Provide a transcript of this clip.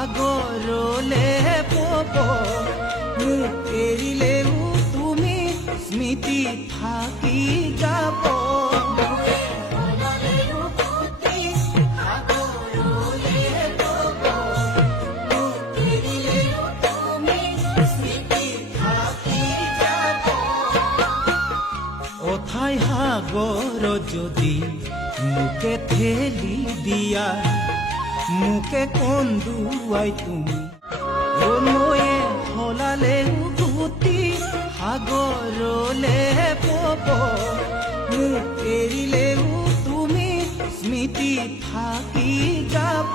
সাগৰলে পব মোক এৰিলেও তুমি স্মৃতি থাকি যাব অথাই সাগৰ যদি মোকে ঠেলি দিয়া মোকে কন্দুৱাই তুমি নৈয়ে সলালেও গুটি সাগৰলে পব মোক এৰিলেও তুমি স্মৃতি থাকি যাব